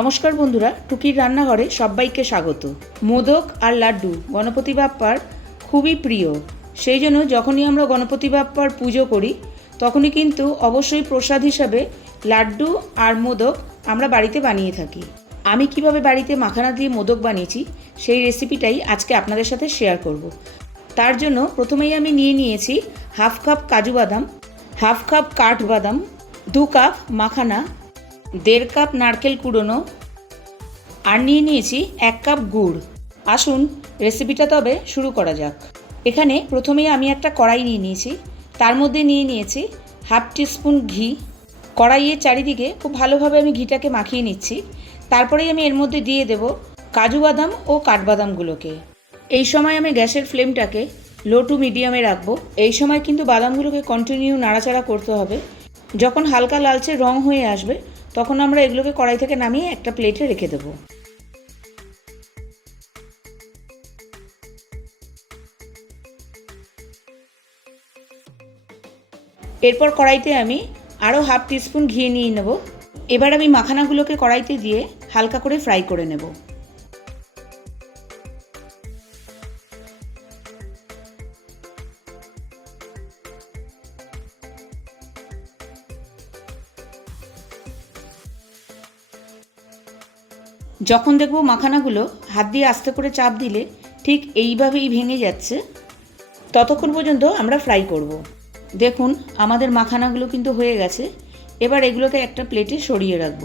নমস্কার বন্ধুরা, টুকির রান্নাঘরে সবাইকে স্বাগত। মোদক আর লাড্ডু গণপতি বাপ্পার খুবই প্রিয়। সেই জন্য যখনই আমরা গণপতি বাপ্পার পুজো করি, তখনই কিন্তু অবশ্যই প্রসাদ হিসাবে লাড্ডু আর মোদক আমরা বাড়িতে বানিয়ে থাকি। আমি কীভাবে বাড়িতে মাখানা দিয়ে মোদক বানিয়েছি, সেই রেসিপিটাই আজকে আপনাদের সাথে শেয়ার করব। তার জন্য প্রথমেই আমি নিয়ে নিয়েছি হাফ কাপ কাজু বাদাম, হাফ কাপ কাঠবাদাম দু কাপ মাখানা দেড় কাপ নারকেল কুড়োনো আর নিয়ে নিয়েছি এক কাপ গুড়। আসুন রেসিপিটা তবে শুরু করা যাক। এখানে প্রথমেই আমি একটা কড়াই নিয়ে নিয়েছি। তার মধ্যে নিয়ে নিয়েছি হাফ টিস্পুন ঘি। কড়াইয়ের চারিদিকে খুব ভালোভাবে আমি ঘিটাকে মাখিয়ে নিচ্ছি। তারপরেই আমি এর মধ্যে দিয়ে দেব কাজু বাদাম ও কাঠবাদামগুলোকে। এই সময় আমি গ্যাসের ফ্লেমটাকে লো টু মিডিয়ামে রাখব। এই সময় কিন্তু বাদামগুলোকে কন্টিনিউ নাড়াচাড়া করতে হবে। যখন হালকা লালচে রং হয়ে আসবে তখন আমরা এগুলোকে কড়াই থেকে নামিয়ে একটা প্লেটে রেখে দেবো। এরপর কড়াইতে আমি আরও হাফ টিস্পুন ঘি নিয়ে নেব। এবার আমি মাখানাগুলোকে কড়াইতে দিয়ে হালকা করে ফ্রাই করে নেব। যখন দেখব মাখানাগুলো হাত দিয়ে আস্তে করে চাপ দিলে ঠিক এইভাবেই ভেঙে যাচ্ছে, ততক্ষণ পর্যন্ত আমরা ফ্রাই করব। দেখুন, আমাদের মাখানাগুলো কিন্তু হয়ে গেছে। এবার এগুলোকে একটা প্লেটে সরিয়ে রাখব।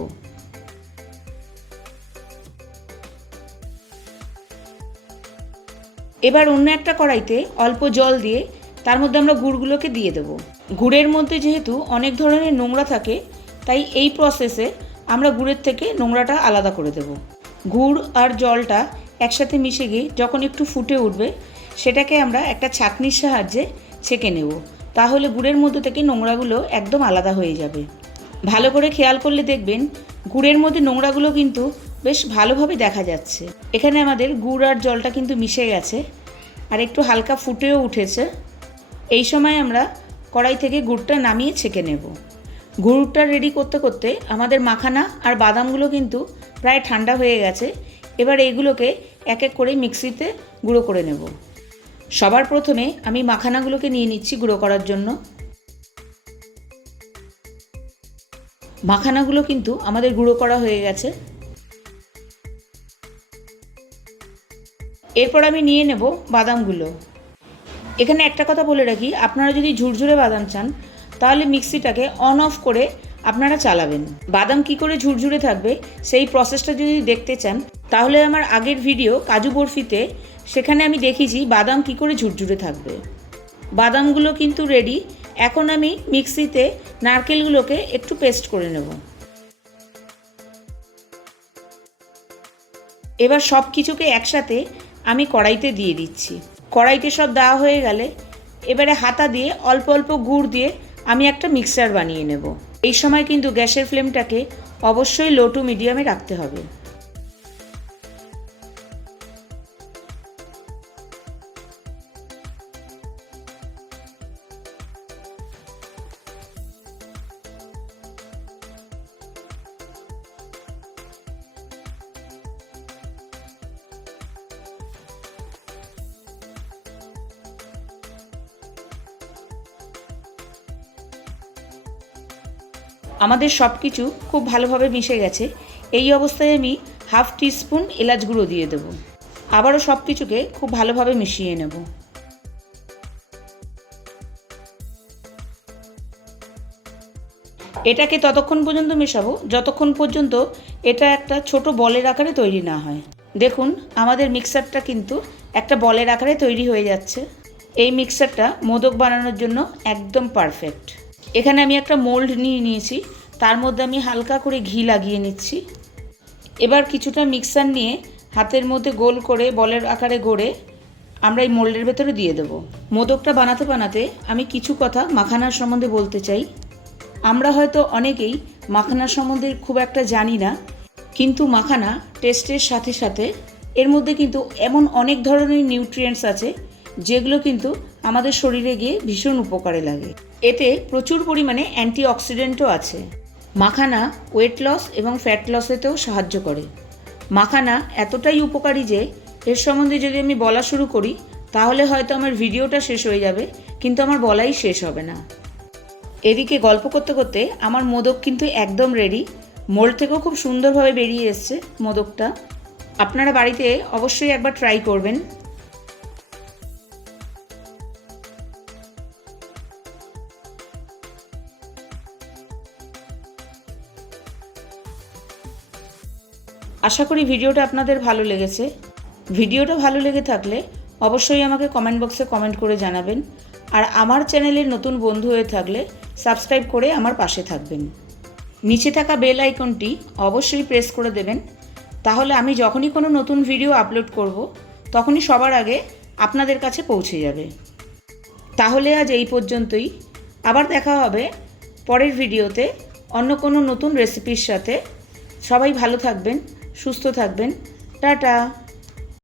এবার অন্য একটা কড়াইতে অল্প জল দিয়ে তার মধ্যে আমরা গুড়গুলোকে দিয়ে দেবো। গুড়ের মধ্যে যেহেতু অনেক ধরনের নোংরা থাকে, তাই এই প্রসেসে আমরা গুড়ের থেকে নোংরাটা আলাদা করে দেব। গুড় আর জলটা একসাথে মিশে গিয়ে যখন একটু ফুটে উঠবে, সেটাকে আমরা একটা ছাঁকনির সাহায্যে ছেঁকে নেব। তাহলে গুড়ের মধ্যে থেকে নোংরাগুলো একদম আলাদা হয়ে যাবে। ভালো করে খেয়াল করলে দেখবেন, গুড়ের মধ্যে নোংরাগুলো কিন্তু বেশ ভালোভাবে দেখা যাচ্ছে। এখানে আমাদের গুড় আর জলটা কিন্তু মিশে গেছে আর একটু হালকা ফুটেও উঠেছে। এই সময় আমরা কড়াই থেকে গুড়টা নামিয়ে ছেঁকে নেব। গুড়টা রেডি করতে করতে আমাদের মাখানা আর বাদামগুলো কিন্তু প্রায় ঠান্ডা হয়ে গেছে। এবার এইগুলোকে এক এক করে মিক্সিতে গুঁড়ো করে নেব। সবার প্রথমে আমি মাখানাগুলোকে নিয়ে নিচ্ছি গুঁড়ো করার জন্য। মাখানাগুলো কিন্তু আমাদের গুঁড়ো করা হয়ে গেছে। এরপর আমি নিয়ে নেব বাদামগুলো। এখানে একটা কথা বলে রাখি, আপনারা যদি ঝুরঝুরে বাদাম চান তাহলে মিক্সিটাকে অন অফ করে আপনারা চালাবেন। বাদাম কি করে ঝুরঝুরে থাকবে, সেই প্রসেসটা যদি দেখতে চান, তাহলে আমার আগের ভিডিও কাজু বরফিতে, সেখানে আমি দেখিয়েছি বাদাম কি করে ঝুরঝুরে থাকবে। বাদামগুলো কিন্তু রেডি এখন আমি মিক্সিতে নারকেলগুলোকে একটু পেস্ট করে নেব। এবার সব কিছুকে একসাথে আমি কড়াইতে দিয়ে দিচ্ছি। কড়াইতে সব দেওয়া হয়ে গেলে, এবারে হাতা দিয়ে অল্প অল্প গুড় দিয়ে আমি একটা মিক্সার বানিয়ে নেব। এই সময় কিন্তু গ্যাসের ফ্লেমটাকে অবশ্যই লো টু মিডিয়ামে রাখতে হবে। আমাদের সব কিছু খুব ভালোভাবে মিশে গেছে। এই অবস্থায় আমি হাফ টিস্পুন এলাচ গুঁড়ো দিয়ে দেবো। আবারও সব কিছুকে খুব ভালোভাবে মিশিয়ে নেব। এটাকে ততক্ষণ পর্যন্ত মেশাবো, যতক্ষণ পর্যন্ত এটা একটা ছোট বলের আকারে তৈরি না হয়। দেখুন, আমাদের মিক্সারটা কিন্তু একটা বলের আকারে তৈরি হয়ে যাচ্ছে। এই মিক্সারটা মোদক বানানোর জন্য একদম পারফেক্ট। এখানে আমি একটা মোল্ড নিয়ে নিয়েছি। তার মধ্যে আমি হালকা করে ঘি লাগিয়ে নিচ্ছি। এবার কিছুটা মিক্সার নিয়ে হাতের মধ্যে গোল করে বলের আকারে গড়ে আমরা এই মোল্ডের ভেতরে দিয়ে দেবো। মোদকটা বানাতে বানাতে আমি কিছু কথা মাখানার সম্বন্ধে বলতে চাই। আমরা হয়তো অনেকেই মাখানার সম্বন্ধে খুব একটা জানি না, কিন্তু মাখানা টেস্টের সাথে সাথে এর মধ্যে কিন্তু এমন অনেক ধরনের নিউট্রিয়েন্টস আছে, যেগুলো কিন্তু আমাদের শরীরে গিয়ে ভীষণ উপকারে লাগে। এতে প্রচুর পরিমাণে অ্যান্টিঅক্সিডেন্টও আছে। মাখানা ওয়েট লস এবং ফ্যাট লসেতেও সাহায্য করে। মাখানা এতটাই উপকারী যে, এর সম্বন্ধে যদি আমি বলা শুরু করি, তাহলে হয়তো আমার ভিডিওটা শেষ হয়ে যাবে, কিন্তু আমার বলাই শেষ হবে না। এদিকে গল্প করতে করতে আমার মোদক কিন্তু একদম রেডি মোল্ড থেকেও খুব সুন্দরভাবে বেরিয়ে এসছে মোদকটা। আপনারা বাড়িতে অবশ্যই একবার ট্রাই করবেন। আশা করি ভিডিওটা আপনাদের ভালো লেগেছে। ভিডিওটা ভালো লেগে থাকলে অবশ্যই আমাকে কমেন্ট বক্সে কমেন্ট করে জানাবেন। আর আমার চ্যানেলের নতুন বন্ধু হয়ে থাকলে সাবস্ক্রাইব করে আমার পাশে থাকবেন। নিচে থাকা বেল আইকনটি অবশ্যই প্রেস করে দেবেন। তাহলে আমি যখনই কোনো নতুন ভিডিও আপলোড করব, তখনই সবার আগে আপনাদের কাছে পৌঁছে যাবে। তাহলে আজ এই পর্যন্তই। আবার দেখা হবে পরের ভিডিওতে অন্য কোনো নতুন রেসিপির সাথে। সবাই ভালো থাকবেন। সুস্থ থাকবেন। টাটা।